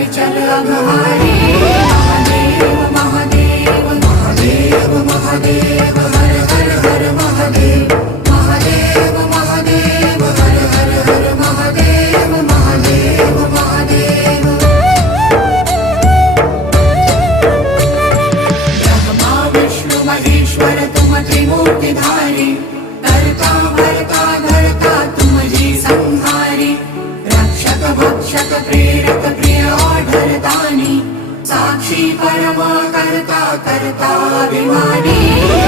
विचल अघहारी। महादेव महादेव महादेव महादेव हर हर हर महादेव। महादेव महादेव हर हर हर महादेव। महादेव महादेव ब्रह्मा विष्णु महेश्वर तुम त्रिमूर्तिधारी। करता भरता धरता तुम जी संहारी। रक्षक भक्षक प्रेरक प्रिय आढरदानी। साक्षी परम करता करता अभिमानी।